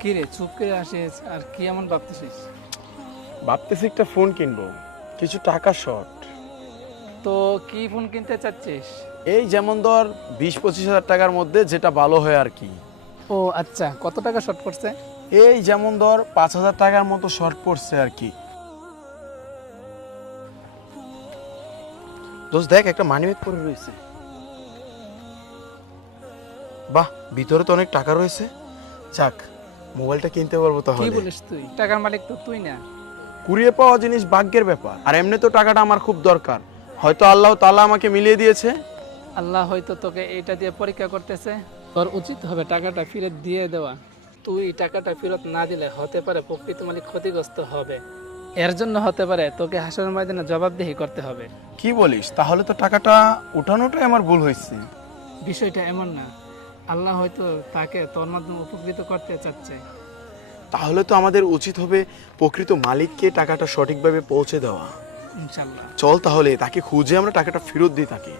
কি রে চুপ করে আসিস আর কি এমন ভাবতেছিস? ভাবতেছি একটা ফোন কিনবো, কিছু টাকা শর্ট। তো কি ফোন কিনতে চাচ্ছিস? এই যেমন ধর 20-25 হাজার টাকার মধ্যে যেটা ভালো হয় আর কি। ও আচ্ছা, কত টাকা শর্ট পড়ছে? এই যেমন ধর 5,000 টাকার মতো শর্ট পড়ছে আর কি। দোস্ত দেখ, একটা মানিব্যাগ পরে রয়েছে। বাহ, ভিতরে তো অনেক টাকা রয়েছে। যাক, মোবাইলটা কিনতে পারবো কি তাহলে। বলিস তুই? টাকার মালিক তো তুই না। কুড়িয়ে পাওয়া জিনিস ভাগ্যের ব্যাপার, আর এমনি তো টাকাটা আমার খুব দরকার। হয়তো আল্লাহ তাআলা আমাকে মিলিয়ে দিয়েছে। আল্লাহ হয়তো তোকে এইটা দিয়ে পরীক্ষা করতেছে। তোর উচিত হবে টাকাটা ফেরত দিয়ে দেওয়া। তুই টাকাটা ফেরত না দিলে হতে পারে প্রকৃত মালিক ক্ষতিগ্রস্ত হবে। এর জন্য হতে পারে তোকে হাসরের ময়দানে জবাবদিহি করতে হবে। কি বলিস? তাহলে তো টাকাটা উঠানোটাই আমার ভুল হয়েছে। বিষয়টা এমন না, আল্লাহ হয়তো তাকে তোর মাধ্যমে উপকৃত করতে চাচ্ছে। তাহলে তো আমাদের উচিত হবে প্রকৃত মালিককে টাকাটা সঠিকভাবে পৌঁছে দেওয়া। ইনশাল্লাহ। চল তাহলে তাকে খুঁজে আমরা টাকাটা ফেরত দিই তাকে।